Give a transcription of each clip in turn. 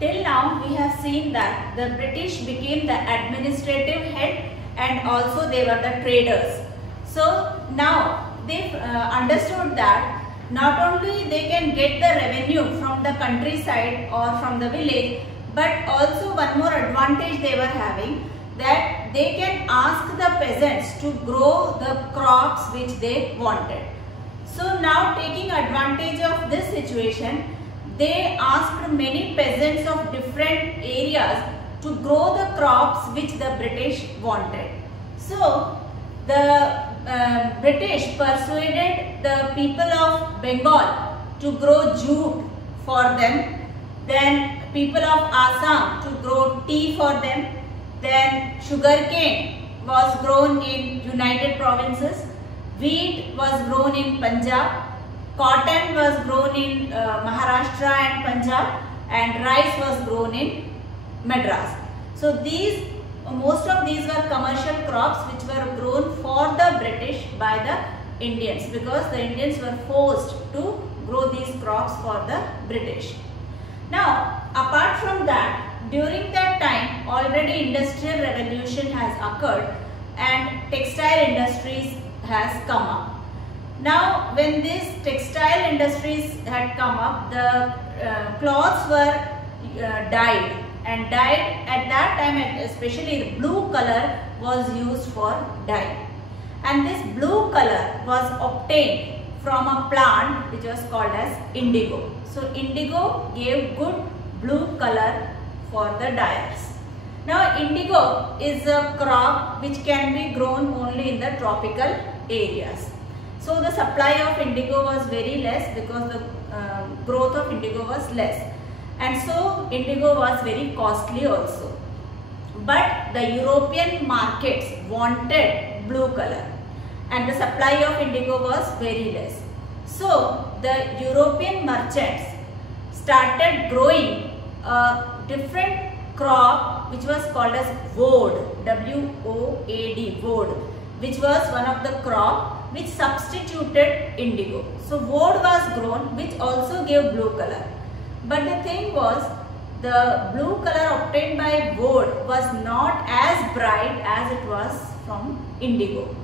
till now we have seen that the British became the administrative head and also they were the traders. So now they understood that not only they can get the revenue from the countryside or from the village, but also one more advantage they were having, that they can ask the peasants to grow the crops which they wanted. So now, taking advantage of this situation, they asked many peasants of different areas to grow the crops which the British wanted. So the British persuaded the people of Bengal to grow jute for them, then people of Assam to grow tea for them, then sugarcane was grown in United Provinces, wheat was grown in Punjab, cotton was grown in Maharashtra and Punjab, and rice was grown in Madras. So most of these were commercial crops which were grown for the British by the Indians, because the Indians were forced to grow these crops for the British. Now, apart from that, during that time already industrial revolution has occurred and textile industries has come up. Now when these textile industries had come up, the cloths were dyed, and dyed at that time, especially the blue color was used for dye, and this blue color was obtained from a plant which was called as indigo. So indigo gave good blue color for the dyers. Now indigo is a crop which can be grown only in the tropical areas. So the supply of indigo was very less because the growth of indigo was less, and so indigo was very costly also. But the European markets wanted blue color and the supply of indigo was very less. So the European merchants started growing a different crop which was called as woad, W-O-A-D, woad, which was one of the crop which substituted indigo. So woad was grown which also gave blue color. But the thing was, the blue color obtained by woad was not as bright as it was from indigo.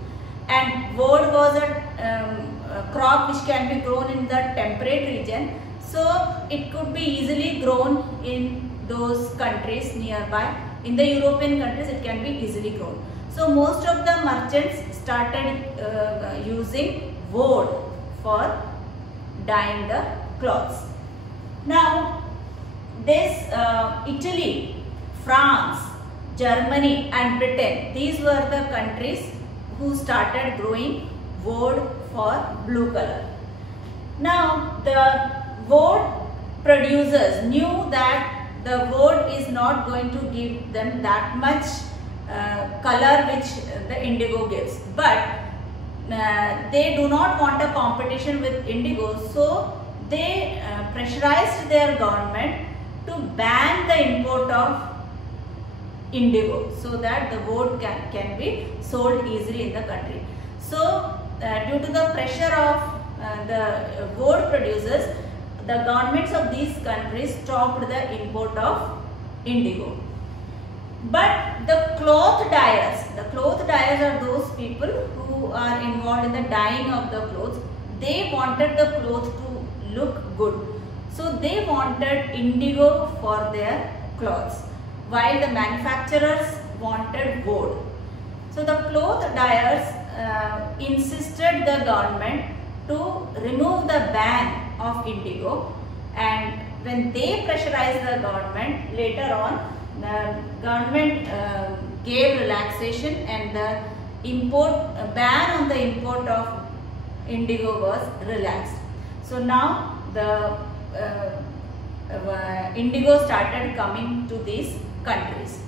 And woad was a crop which can be grown in the temperate region. So it could be easily grown in those countries nearby. In the European countries it can be easily grown. So most of the merchants started using woad for dyeing the cloths. Now this Italy, France, Germany and Britain, these were the countries who started growing woad for blue color. Now the woad producers knew that the woad is not going to give them that much color which the indigo gives, but they do not want a competition with indigo, so they pressurized their government to ban the import of indigo so that the woad can be sold easily in the country. So due to the pressure of the woad producers, the governments of these countries stopped the import of indigo. But the cloth dyers are those people who are involved in the dyeing of the clothes. They wanted the cloth to look good. So they wanted indigo for their clothes, while the manufacturers wanted woad. So the cloth dyers insisted the government to remove the ban of indigo, and when they pressurized the government, later on the government gave relaxation and the ban on the import of indigo was relaxed. So now the indigo started coming to these countries.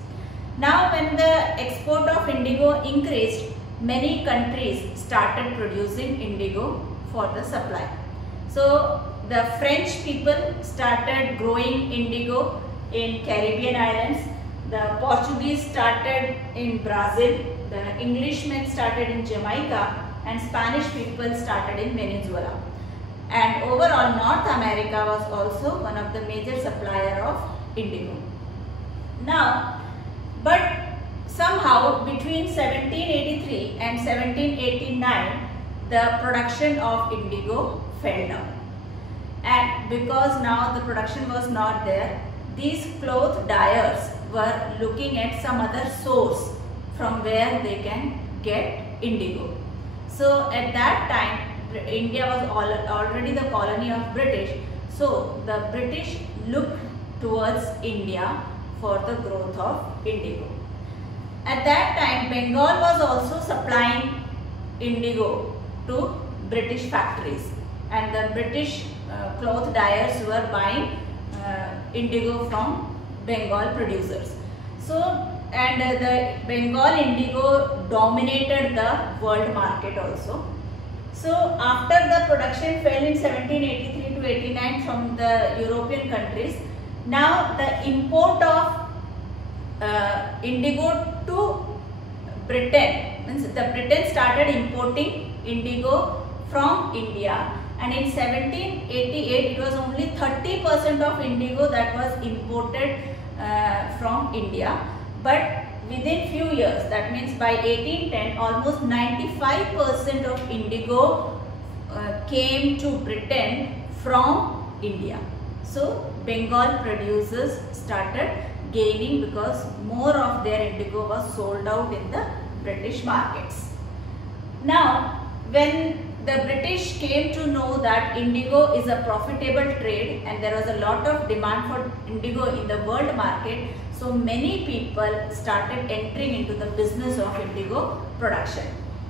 Now when the export of indigo increased, many countries started producing indigo for the supply. So the French people started growing indigo in Caribbean islands, the Portuguese started in Brazil, the Englishmen started in Jamaica, and Spanish people started in Venezuela. And overall North America was also one of the major supplier of indigo. Now, but somehow between 1783 and 1789, the production of indigo fell down. And because now the production was not there, these cloth dyers were looking at some other source from where they can get indigo. So at that time, India was already the colony of British. So the British looked towards India for the growth of indigo. At that time, Bengal was also supplying indigo to British factories, and the British cloth dyers were buying indigo from Bengal producers. So, and the Bengal indigo dominated the world market also. So, after the production fell in 1783 to 89 from the European countries, now the import of indigo to Britain, means the Britain started importing indigo from India, and in 1788 it was only 30% of indigo that was imported from India, but within few years, that means by 1810, almost 95% of indigo came to Britain from India. So Bengal producers started gaining because more of their indigo was sold out in the British markets. Now, when the British came to know that indigo is a profitable trade and there was a lot of demand for indigo in the world market, so many people started entering into the business of indigo production.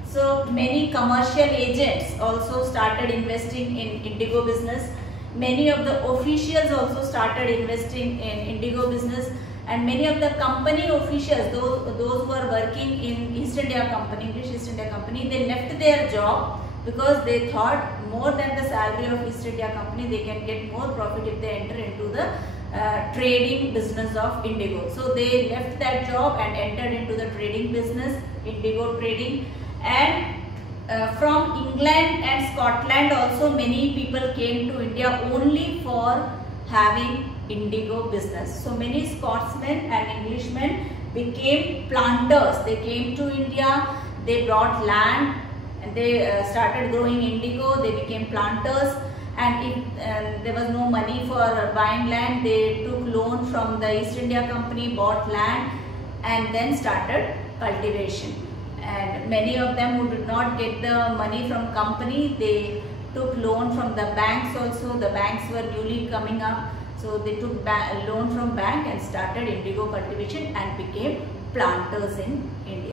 So many commercial agents also started investing in indigo business. Many of the officials also started investing in indigo business, and many of the company officials, those who are working in East India Company, English East India Company, they left their job because they thought more than the salary of East India Company, they can get more profit if they enter into the trading business of indigo. So they left that job and entered into the trading business, indigo trading. And from England and Scotland also many people came to India only for having indigo business. So many Scotsmen and Englishmen became planters. They came to India, they brought land and they started growing indigo. They became planters, and if there was no money for buying land, they took loan from the East India Company, bought land and then started cultivation. And many of them who did not get the money from company, they took loan from the banks also. The banks were newly coming up, so they took loan from bank and started indigo cultivation and became planters in India.